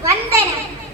What.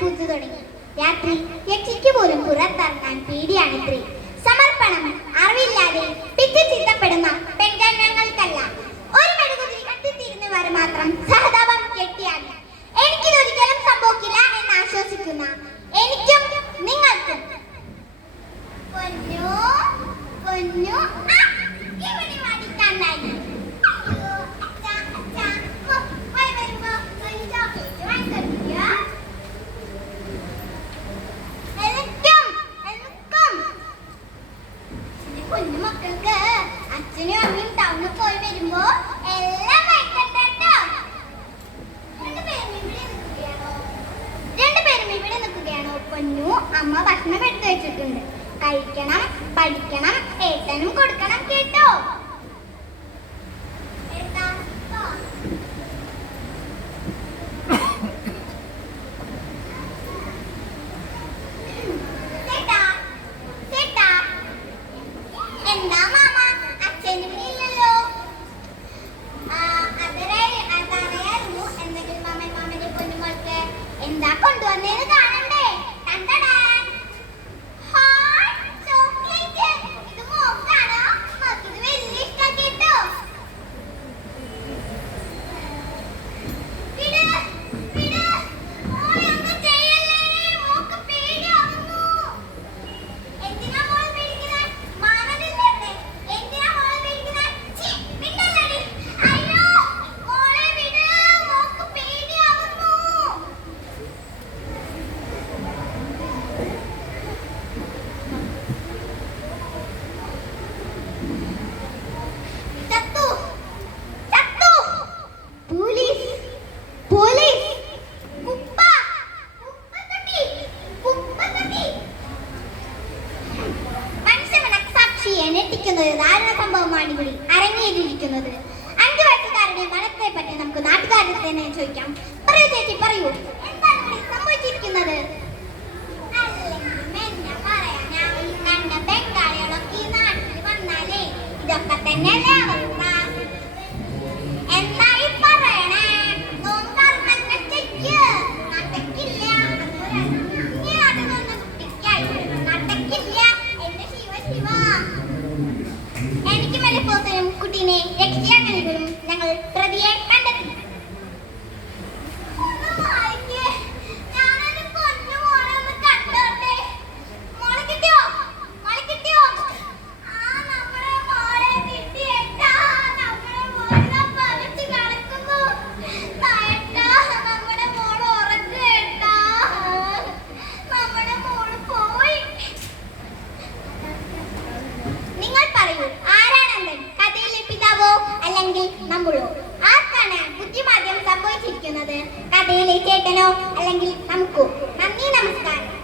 പൂത്തു തുടങ്ങി. രാത്രി യക്ഷിക്ക് പോലും പുറത്തിറങ്ങാൻ പേടിയാണിത്രേ സമർപ്പണം അറിവില്ലാതെ പിച്ചു ചിത്തപ്പെടുന്ന പെൺകണ്ണങ്ങൾക്കല്ല. ഒരു മെഴുകുതിരി കത്തിത്തീരുന്നവർ മാത്രം സഹതാപം കെട്ടിയാണ് എനിക്കിതൊരിക്കലും സംഭവിക്കില്ല എന്ന് ആശ്വസിക്കുന്ന വെച്ചിട്ടുണ്ട്. കഴിക്കണം പഠിക്കണം ഏട്ടനും കൊടുക്കണം കേട്ടോ. സൃഷ്ടിക്കുന്ന ഒരു ദാരുണ സംഭവമാണ് ഇവിടെ അരങ്ങേറിയിരിക്കുന്നത്. അഞ്ചു വയസ്സുകാരുടെ മരണത്തെ പറ്റി നമുക്ക് നാട്ടുകാരിൽ തന്നെ ചോദിക്കാം. പറയൂ ചേച്ചി പറയൂ. എന്താണ് ഇവിടെ സംഭവിച്ചിരിക്കുന്നത്? ഇതൊക്കെ തന്നെ നിങ്ങൾ പറയൂ ആരാണന്ദൻ കഥയിലെ പിതാവോ അല്ലെങ്കിൽ നമ്മളോ ആർക്കാണ് ബുദ്ധിമാദ്യം സംഭവിച്ചിരിക്കുന്നത്? കഥയിലെ ചേട്ടനോ അല്ലെങ്കിൽ നമുക്കോ? നന്ദി നമസ്കാരം.